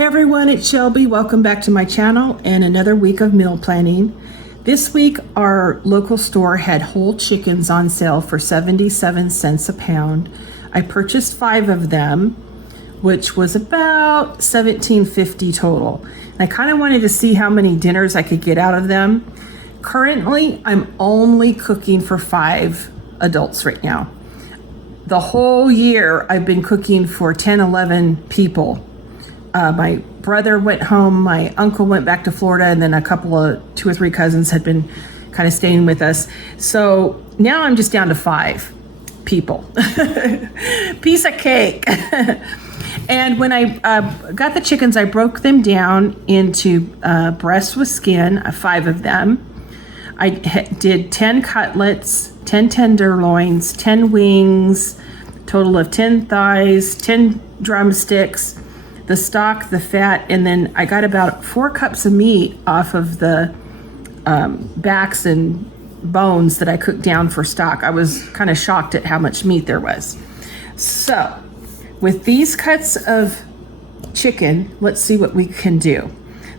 Hey everyone, it's Shelby. Welcome back to my channel and another week of meal planning. This week our local store had whole chickens on sale for 77 cents a pound. I purchased 5 of them, which was about $17.50 total. And I kind of wanted to see how many dinners I could get out of them. Currently, I'm only cooking for 5 adults right now. The whole year I've been cooking for 10, 11 people. My brother went home, my uncle went back to Florida, and then a couple of 2 or 3 cousins had been kind of staying with us. So now I'm just down to 5 people. Piece of cake. And when I got the chickens, I broke them down into breast with skin, 5 of them. I did 10 cutlets, 10 tenderloins, 10 wings, total of 10 thighs, 10 drumsticks, the stock, the fat, and then I got about 4 cups of meat off of the backs and bones that I cooked down for stock. I was kind of shocked at how much meat there was. So with these cuts of chicken, let's see what we can do.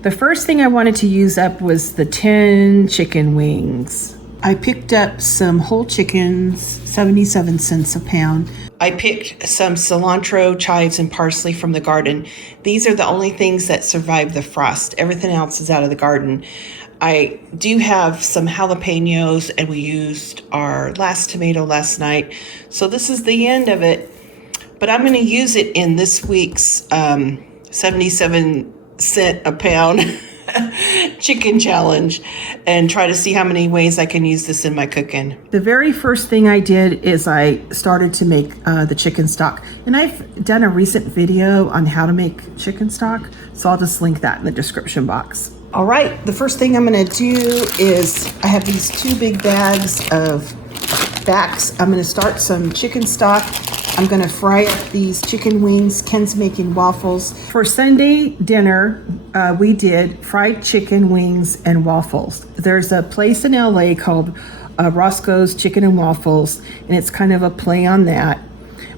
The first thing I wanted to use up was the 10 chicken wings. I picked up some whole chickens, 77 cents a pound. I picked some cilantro, chives, and parsley from the garden. These are the only things that survive the frost. Everything else is out of the garden. I do have some jalapenos, and we used our last tomato last night. So this is the end of it. But I'm going to use it in this week's 77 cent a pound chicken challenge and try to see how many ways I can use this in my cooking. The very first thing I did is I started to make the chicken stock. And I've done a recent video on how to make chicken stock, so I'll just link that in the description box. All right, the first thing I'm going to do is I have these 2 big bags of backs. I'm going to start some chicken stock. I'm going to fry up these chicken wings. Ken's making waffles. For Sunday dinner, we did fried chicken wings and waffles. There's a place in LA called Roscoe's Chicken and Waffles, and it's kind of a play on that.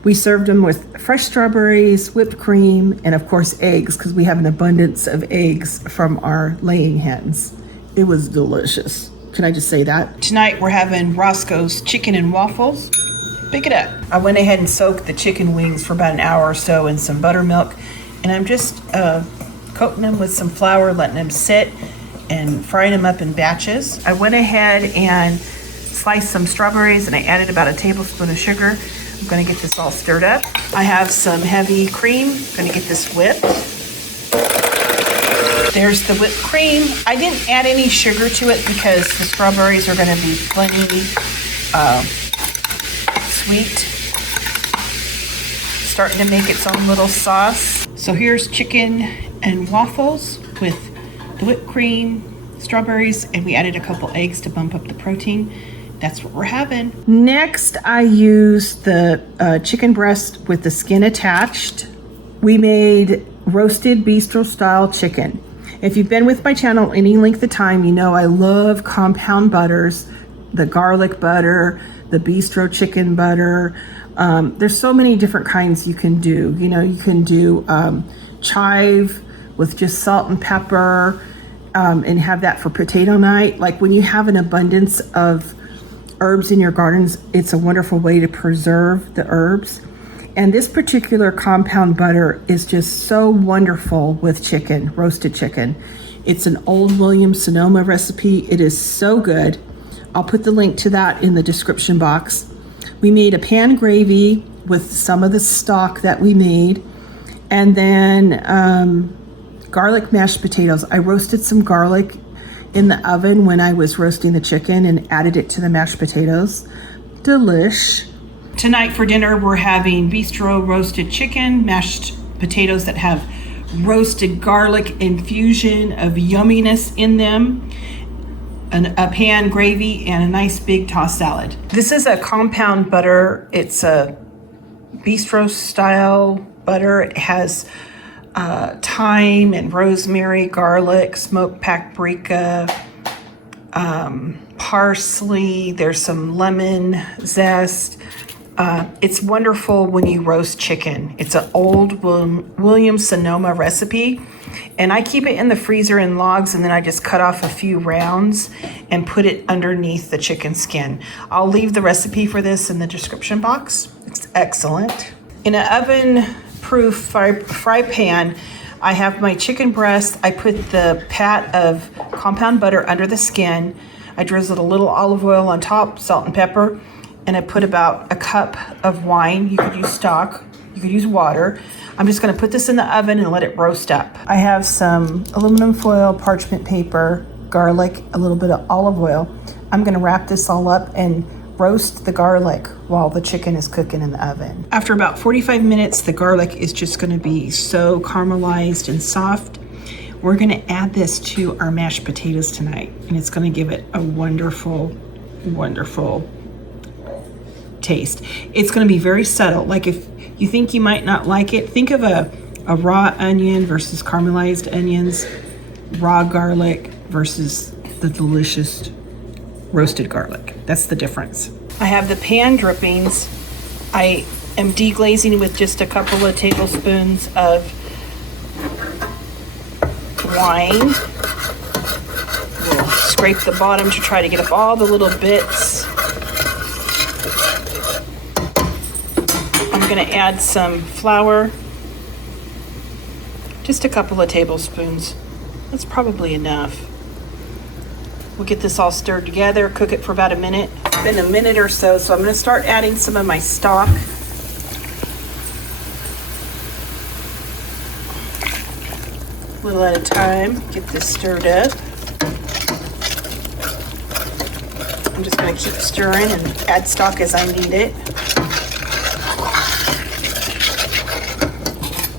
We served them with fresh strawberries, whipped cream, and of course eggs, because we have an abundance of eggs from our laying hens. It was delicious. Can I just say that? Tonight we're having Roscoe's Chicken and Waffles. Pick it up. I went ahead and soaked the chicken wings for about an hour or so in some buttermilk, and I'm just coating them with some flour, letting them sit and frying them up in batches. I went ahead and sliced some strawberries, and I added about a tablespoon of sugar. I'm going to get this all stirred up. I have some heavy cream. I'm going to get this whipped. There's the whipped cream. I didn't add any sugar to it because the strawberries are going to be plenty sweet. Starting to make its own little sauce. So here's chicken and waffles with the whipped cream, strawberries, and we added a couple eggs to bump up the protein. That's what we're having. Next, I used the chicken breast with the skin attached. We made roasted bistro style chicken. If you've been with my channel any length of time, you know I love compound butters, the garlic butter, the bistro chicken butter. There's so many different kinds you can do. You know, you can do chive with just salt and pepper and have that for potato night. Like when you have an abundance of herbs in your gardens, it's a wonderful way to preserve the herbs. And this particular compound butter is just so wonderful with chicken, roasted chicken. It's an old Williams Sonoma recipe. It is so good. I'll put the link to that in the description box. We made a pan gravy with some of the stock that we made, and then garlic mashed potatoes. I roasted some garlic in the oven when I was roasting the chicken and added it to the mashed potatoes. Delish. Tonight for dinner, we're having bistro roasted chicken, mashed potatoes that have roasted garlic infusion of yumminess in them, a pan gravy, and a nice big tossed salad. This is a compound butter. It's a bistro style butter. It has thyme and rosemary, garlic, smoked paprika, parsley. There's some lemon zest. It's wonderful when you roast chicken. It's an old William Sonoma recipe, and I keep it in the freezer in logs, and then I just cut off a few rounds and put it underneath the chicken skin. I'll leave the recipe for this in the description box. It's excellent. In an oven-proof fry pan, I have my chicken breast. I put the pat of compound butter under the skin. I drizzled a little olive oil on top, salt and pepper, and I put about a cup of wine. You could use stock, you could use water. I'm just gonna put this in the oven and let it roast up. I have some aluminum foil, parchment paper, garlic, a little bit of olive oil. I'm gonna wrap this all up and roast the garlic while the chicken is cooking in the oven. After about 45 minutes, the garlic is just gonna be so caramelized and soft. We're gonna add this to our mashed potatoes tonight, and it's gonna give it a wonderful, wonderful taste. It's going to be very subtle. Like if you think you might not like it, think of a raw onion versus caramelized onions, raw garlic versus the delicious roasted garlic. That's the difference. I have the pan drippings. I am deglazing with just a couple of tablespoons of wine. We'll scrape the bottom to try to get up all the little bits. I'm going to add some flour, just a couple of tablespoons. That's probably enough. We'll get this all stirred together, cook it for about a minute. It's been a minute or so, so I'm going to start adding some of my stock. A little at a time, get this stirred up. I'm just going to keep stirring and add stock as I need it.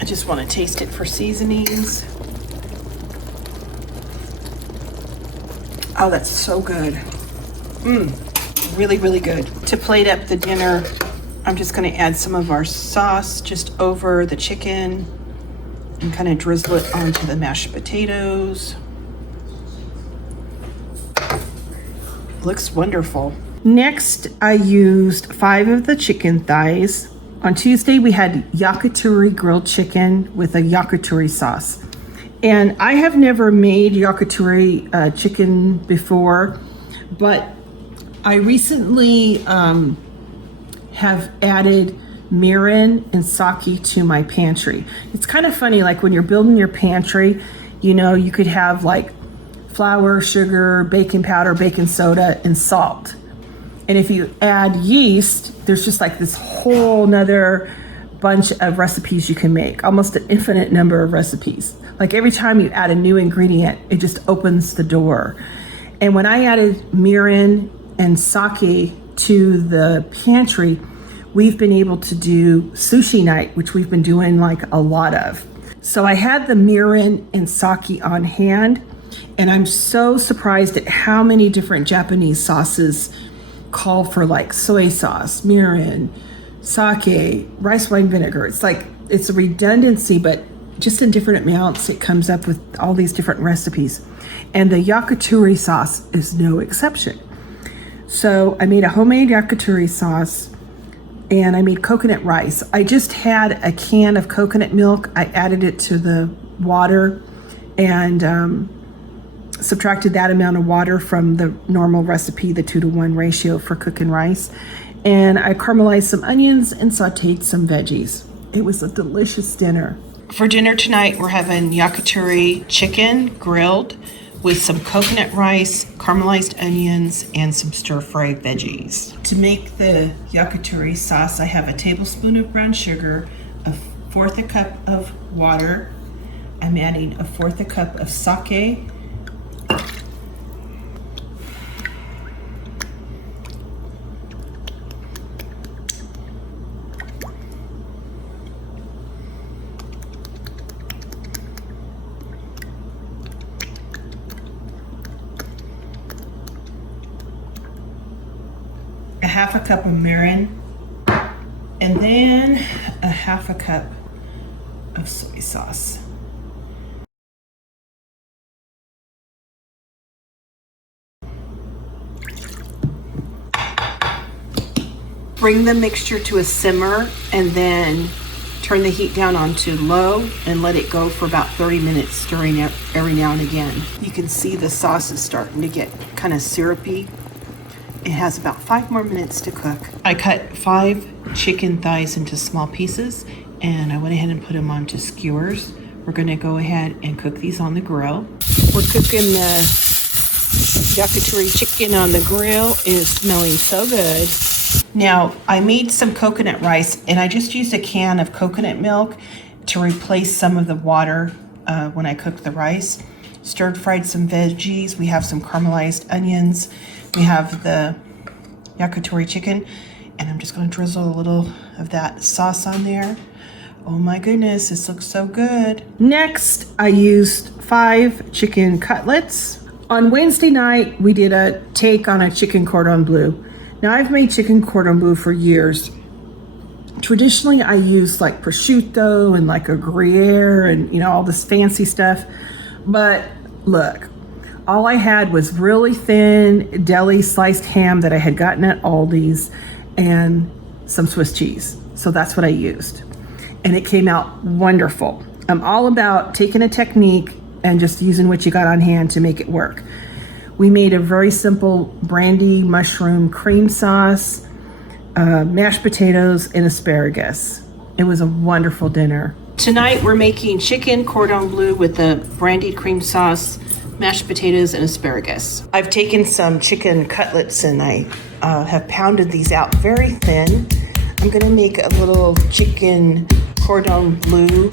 I just want to taste it for seasonings. Oh, that's so good. Really, really good. To plate up the dinner, I'm just going to add some of our sauce just over the chicken and kind of drizzle it onto the mashed potatoes. Looks wonderful. Next, I used 5 of the chicken thighs. On Tuesday, we had yakitori grilled chicken with a yakitori sauce. And I have never made yakitori chicken before, but I recently have added mirin and sake to my pantry. It's kind of funny, like when you're building your pantry, you know, you could have like flour, sugar, baking powder, baking soda, and salt. And if you add yeast, there's just like this whole nother bunch of recipes you can make, almost an infinite number of recipes. Like every time you add a new ingredient, it just opens the door. And when I added mirin and sake to the pantry, we've been able to do sushi night, which we've been doing like a lot of. So I had the mirin and sake on hand, and I'm so surprised at how many different Japanese sauces call for like soy sauce, mirin, sake, rice wine vinegar. It's like, it's a redundancy, but just in different amounts, it comes up with all these different recipes. And the yakitori sauce is no exception. So I made a homemade yakitori sauce, and I made coconut rice. I just had a can of coconut milk. I added it to the water and subtracted that amount of water from the normal recipe, the 2-to-1 ratio for cooking rice. And I caramelized some onions and sauteed some veggies. It was a delicious dinner. For dinner tonight, we're having yakitori chicken grilled with some coconut rice, caramelized onions, and some stir-fried veggies. To make the yakitori sauce, I have a tablespoon of brown sugar, 1/4 a cup of water. I'm adding 1/4 a cup of sake, a 1/2 a cup of mirin, and then a 1/2 a cup of soy sauce. Bring the mixture to a simmer and then turn the heat down onto low and let it go for about 30 minutes, stirring it every now and again. You can see the sauce is starting to get kind of syrupy. It has about 5 more minutes to cook. I cut 5 chicken thighs into small pieces and I went ahead and put them onto skewers. We're gonna go ahead and cook these on the grill. We're cooking the yakitori chicken on the grill. It is smelling so good. Now, I made some coconut rice and I just used a can of coconut milk to replace some of the water when I cooked the rice. Stir fried some veggies. We have some caramelized onions. We have the yakitori chicken, and I'm just going to drizzle a little of that sauce on there. Oh my goodness, this looks so good. Next, I used 5 chicken cutlets. On Wednesday night, we did a take on a chicken cordon bleu. Now, I've made chicken cordon bleu for years. Traditionally, I use like prosciutto and like a Gruyere and, you know, all this fancy stuff. But look, all I had was really thin deli sliced ham that I had gotten at Aldi's and some Swiss cheese. So that's what I used. And it came out wonderful. I'm all about taking a technique and just using what you got on hand to make it work. We made a very simple brandy mushroom cream sauce, mashed potatoes, and asparagus. It was a wonderful dinner. Tonight we're making chicken cordon bleu with the brandied cream sauce, mashed potatoes, and asparagus. I've taken some chicken cutlets and I have pounded these out very thin. I'm gonna make a little chicken cordon bleu.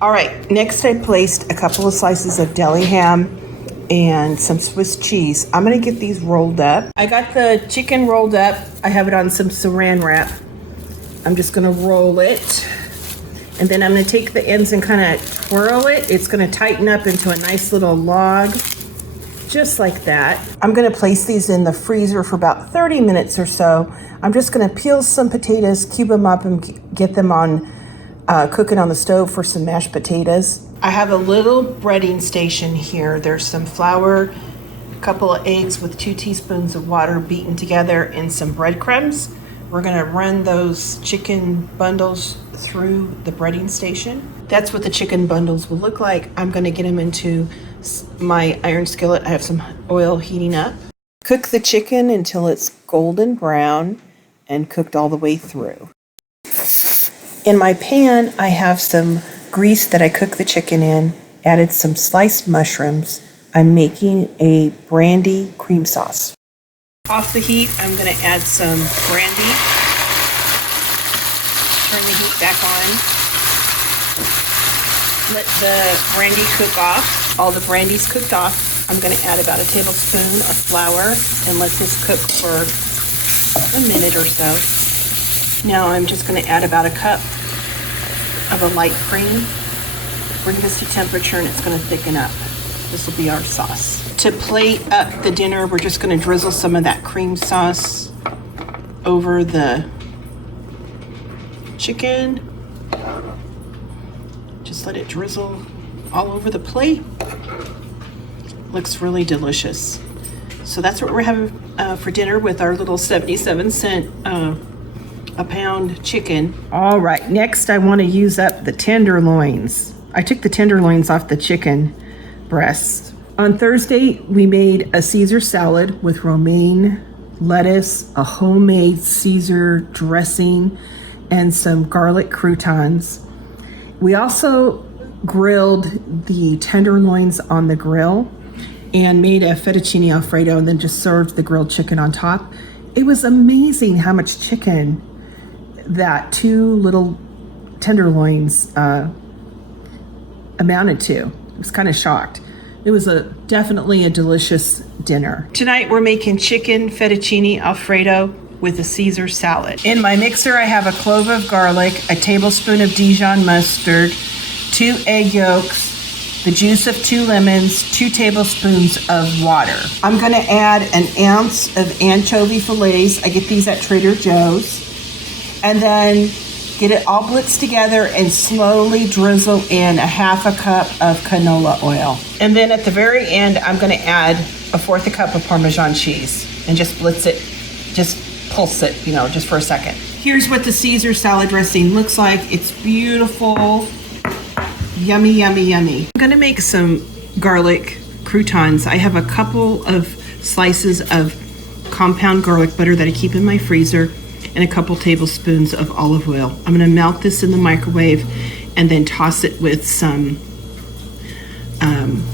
All right, next I placed a couple of slices of deli ham and some Swiss cheese. I'm gonna get these rolled up. I got the chicken rolled up. I have it on some saran wrap. I'm just gonna roll it. And then I'm gonna take the ends and kind of twirl it. It's gonna tighten up into a nice little log, just like that. I'm gonna place these in the freezer for about 30 minutes or so. I'm just gonna peel some potatoes, cube them up, and get them on cooking on the stove for some mashed potatoes. I have a little breading station here. There's some flour, a couple of eggs with 2 teaspoons of water beaten together, and some breadcrumbs. We're gonna run those chicken bundles through the breading station. That's what the chicken bundles will look like. I'm gonna get them into my iron skillet. I have some oil heating up. Cook the chicken until it's golden brown and cooked all the way through. In my pan, I have some grease that I cooked the chicken in, added some sliced mushrooms. I'm making a brandy cream sauce. Off the heat, I'm gonna add some brandy. Turn the heat back on. Let the brandy cook off. All the brandy's cooked off. I'm gonna add about a tablespoon of flour and let this cook for a minute or so. Now I'm just gonna add about a cup of a light cream. Bring this to temperature and it's gonna thicken up. This will be our sauce. To plate up the dinner, we're just gonna drizzle some of that cream sauce over the chicken. Just let it drizzle all over the plate. Looks really delicious. So that's what we're having for dinner with our little 77-cent a pound chicken. All right, next I want to use up the tenderloins. I took the tenderloins off the chicken breasts. On Thursday, we made a Caesar salad with romaine lettuce, a homemade Caesar dressing, and some garlic croutons. We also grilled the tenderloins on the grill and made a fettucine Alfredo and then just served the grilled chicken on top. It was amazing how much chicken that 2 little tenderloins amounted to. I was kind of shocked. It was definitely a delicious dinner. Tonight we're making chicken fettuccine Alfredo with a Caesar salad. In my mixer I have a clove of garlic, a tablespoon of Dijon mustard, 2 egg yolks, the juice of 2 lemons, 2 tablespoons of water. I'm gonna add an ounce of anchovy fillets. I get these at Trader Joe's. And then get it all blitzed together and slowly drizzle in a half a cup of canola oil. And then at the very end, I'm gonna add a 1/4 cup of Parmesan cheese and just blitz it, just pulse it, just for a second. Here's what the Caesar salad dressing looks like. It's beautiful. Yummy, yummy, yummy. I'm gonna make some garlic croutons. I have a couple of slices of compound garlic butter that I keep in my freezer and a couple tablespoons of olive oil. I'm gonna melt this in the microwave and then toss it with some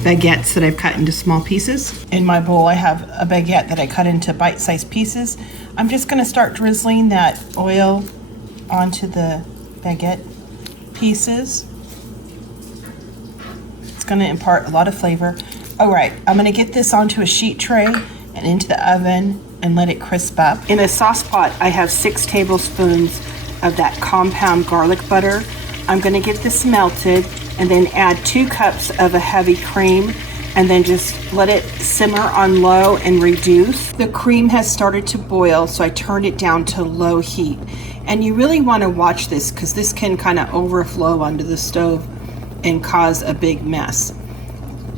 baguettes that I've cut into small pieces. In my bowl, I have a baguette that I cut into bite-sized pieces. I'm just gonna start drizzling that oil onto the baguette pieces. It's gonna impart a lot of flavor. All right, I'm gonna get this onto a sheet tray and into the oven and let it crisp up. In a sauce pot, I have 6 tablespoons of that compound garlic butter. I'm gonna get this melted and then add 2 cups of a heavy cream and then just let it simmer on low and reduce. The cream has started to boil, so I turned it down to low heat. And you really wanna watch this because this can kind of overflow onto the stove and cause a big mess.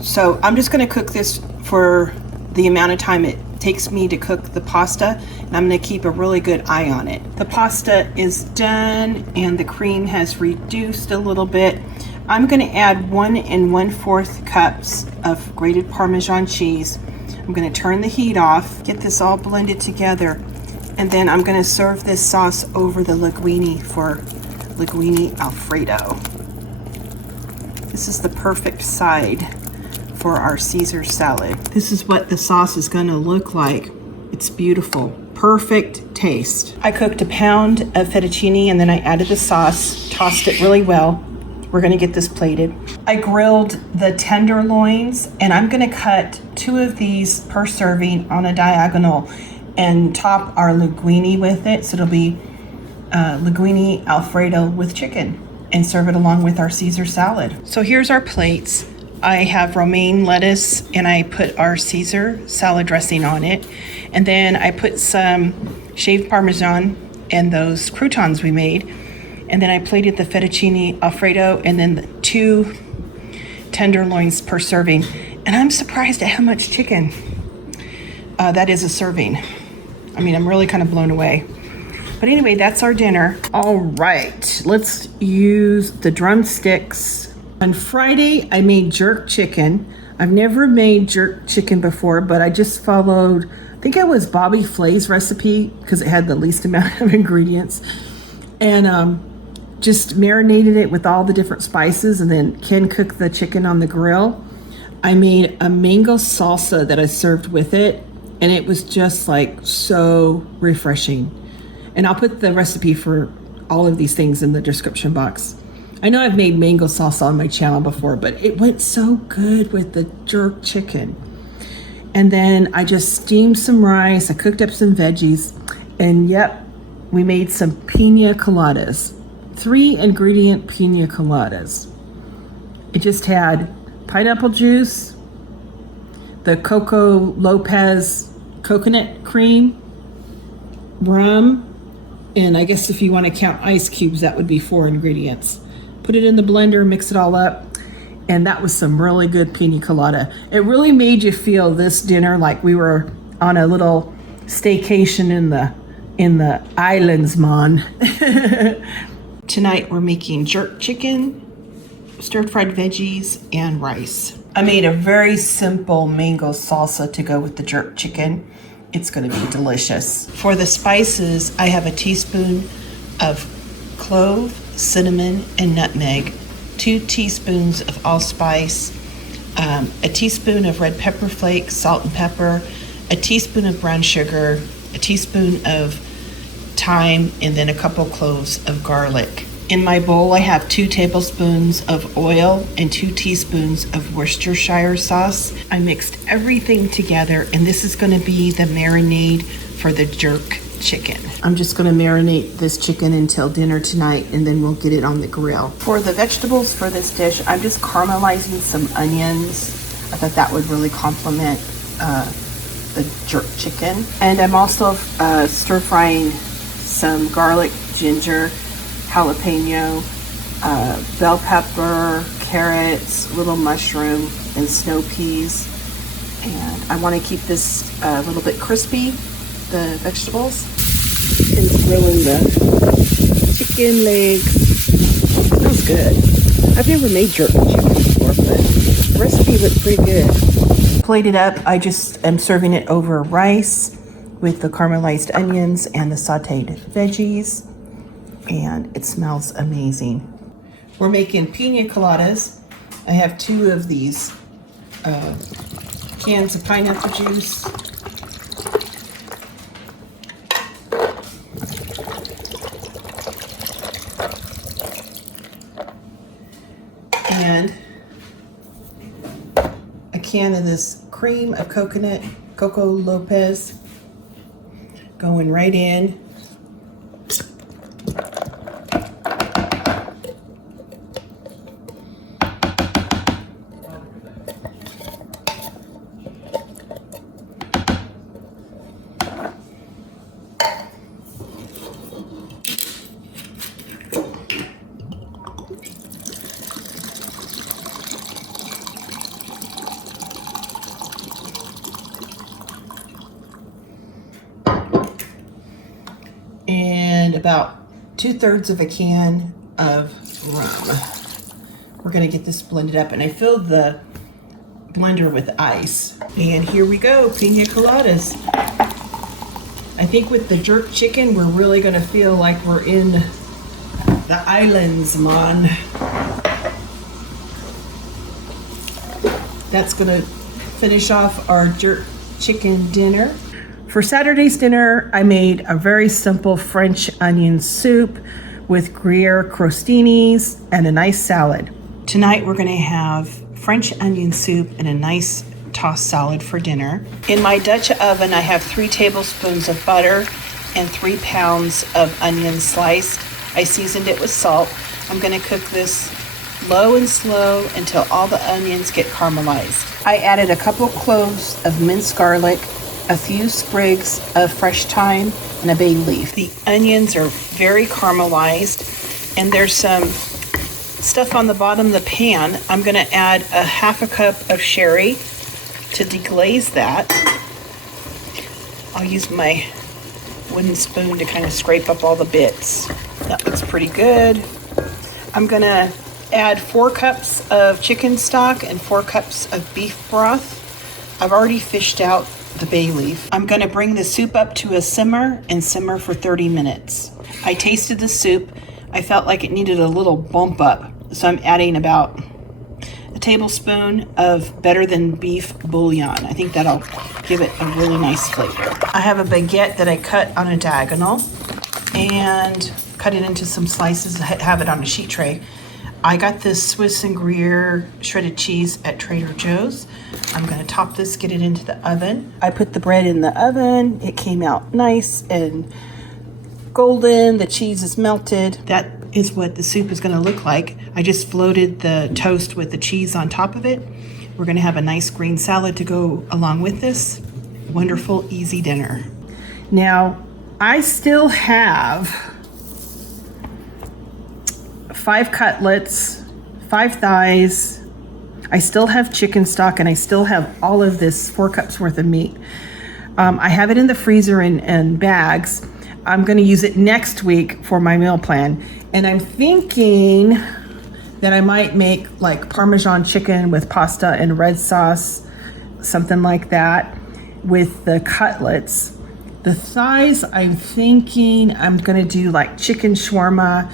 So I'm just gonna cook this for the amount of time it takes me to cook the pasta, and I'm gonna keep a really good eye on it. The pasta is done and the cream has reduced a little bit. I'm gonna add 1 1/4 cups of grated Parmesan cheese. I'm gonna turn the heat off, get this all blended together, and then I'm gonna serve this sauce over the linguine for linguine Alfredo. This is the perfect side for our Caesar salad. This is what the sauce is gonna look like. It's beautiful, perfect taste. I cooked a pound of fettuccine and then I added the sauce, tossed it really well. We're gonna get this plated. I grilled the tenderloins and I'm gonna cut 2 of these per serving on a diagonal and top our linguine with it. So it'll be linguine Alfredo with chicken and serve it along with our Caesar salad. So here's our plates. I have romaine lettuce and I put our Caesar salad dressing on it. And then I put some shaved Parmesan and those croutons we made. And then I plated the fettuccine Alfredo and then the 2 tenderloins per serving. And I'm surprised at how much chicken that is a serving. I mean, I'm really kind of blown away. But anyway, that's our dinner. All right, let's use the drumsticks. On Friday, I made jerk chicken. I've never made jerk chicken before, but I just followed, I think it was Bobby Flay's recipe because it had the least amount of ingredients. And just marinated it with all the different spices and then Ken cooked the chicken on the grill. I made a mango salsa that I served with it and it was just like so refreshing. And I'll put the recipe for all of these things in the description box. I know I've made mango salsa on my channel before, but it went so good with the jerk chicken. And then I just steamed some rice, I cooked up some veggies, and yep, we made some Pina Coladas. 3 ingredient Pina Coladas. It just had pineapple juice, the Coco Lopez coconut cream, rum, and I guess if you want to count ice cubes, that would be 4 ingredients. Put it in the blender, mix it all up, and that was some really good pina colada. It really made you feel this dinner like we were on a little staycation in the islands, man. Tonight we're making jerk chicken, stir-fried veggies, and rice. I made a very simple mango salsa to go with the jerk chicken. It's gonna be delicious. For the spices, I have a teaspoon of clove, cinnamon, and nutmeg, 2 teaspoons of allspice, a teaspoon of red pepper flakes, salt and pepper, a teaspoon of brown sugar, a teaspoon of thyme, and then a couple cloves of garlic. In my bowl, I have 2 tablespoons of oil and 2 teaspoons of Worcestershire sauce. I mixed everything together, and this is gonna be the marinade for the jerk chicken. I'm just gonna marinate this chicken until dinner tonight, and then we'll get it on the grill. For the vegetables for this dish, I'm just caramelizing some onions. I thought that would really complement the jerk chicken. And I'm also stir frying some garlic, ginger, jalapeno, bell pepper, carrots, little mushroom, and snow peas. And I want to keep this a little bit crispy, the vegetables. and grilling the chicken legs. Smells good. I've never made jerk chicken before, but the recipe looked pretty good. Plated up, I just am serving it over rice with the caramelized onions and the sauteed veggies, and it smells amazing. We're making Pina Coladas. I have 2 of these cans of pineapple juice. And a can of this cream of coconut, Coco Lopez, going right in. And about 2/3 of a can of rum. We're gonna get this blended up, and I filled the blender with ice. And here we go, Pina Coladas. I think with the jerk chicken, we're really gonna feel like we're in the islands, man. That's gonna finish off our jerk chicken dinner. For Saturday's dinner, I made a very simple French onion soup with Gruyere crostinis and a nice salad. Tonight we're gonna have French onion soup and a nice tossed salad for dinner. In my Dutch oven, I have 3 tablespoons of butter and 3 pounds of onion sliced. I seasoned it with salt. I'm gonna cook this low and slow until all the onions get caramelized. I added a couple cloves of minced garlic, a few sprigs of fresh thyme, and a bay leaf. The onions are very caramelized, and there's some stuff on the bottom of the pan. I'm gonna add a 1/2 cup of sherry to deglaze that. I'll use my wooden spoon to kind of scrape up all the bits. That looks pretty good. I'm gonna add 4 cups of chicken stock and 4 cups of beef broth. I've already fished out the bay leaf. I'm gonna bring the soup up to a simmer and simmer for 30 minutes. I tasted the soup. I felt like it needed a little bump up, so I'm adding about a tablespoon of better than beef bouillon. I think that'll give it a really nice flavor. I have a baguette that I cut on a diagonal and cut it into some slices, have it on a sheet tray. I got this Swiss and Gruyere shredded cheese at Trader Joe's. I'm gonna top this, get it into the oven. I put the bread in the oven. It came out nice and golden. The cheese is melted. That is what the soup is gonna look like. I just floated the toast with the cheese on top of it. We're gonna have a nice green salad to go along with this. Wonderful, easy dinner. Now, I still have 5 cutlets, 5 thighs. I still have chicken stock, and I still have all of this 4 cups worth of meat. I have it in the freezer in bags. I'm gonna use it next week for my meal plan. And I'm thinking that I might make like Parmesan chicken with pasta and red sauce, something like that with the cutlets. The thighs, I'm thinking I'm gonna do like chicken shawarma,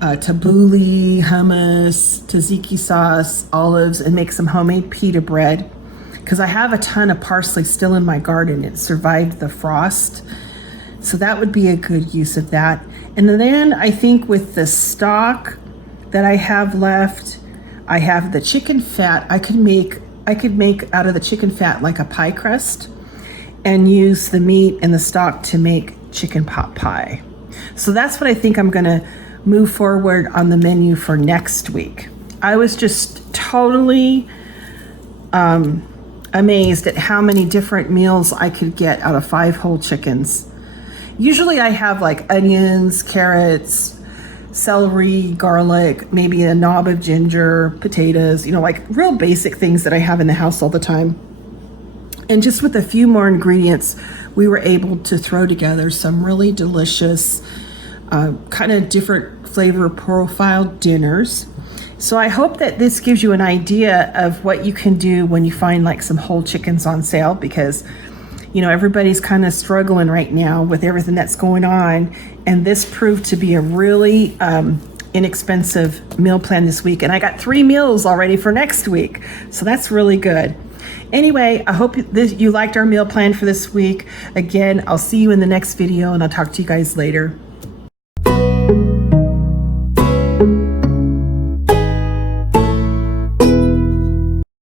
tabbouleh, hummus, tzatziki sauce, olives, and make some homemade pita bread. Because I have a ton of parsley still in my garden. It survived the frost. So that would be a good use of that. And then I think with the stock that I have left, I have the chicken fat. I could make out of the chicken fat like a pie crust and use the meat and the stock to make chicken pot pie. So that's what I think I'm gonna move forward on the menu for next week. I was just totally amazed at how many different meals I could get out of 5 whole chickens. Usually I have like onions, carrots, celery, garlic, maybe a knob of ginger, potatoes, like real basic things that I have in the house all the time. And just with a few more ingredients, we were able to throw together some really delicious, kind of different flavor profile dinners. So I hope that this gives you an idea of what you can do when you find like some whole chickens on sale, because you know, everybody's kind of struggling right now with everything that's going on. And this proved to be a really inexpensive meal plan this week. And I got 3 meals already for next week. So that's really good. Anyway, I hope you liked our meal plan for this week. Again, I'll see you in the next video and I'll talk to you guys later.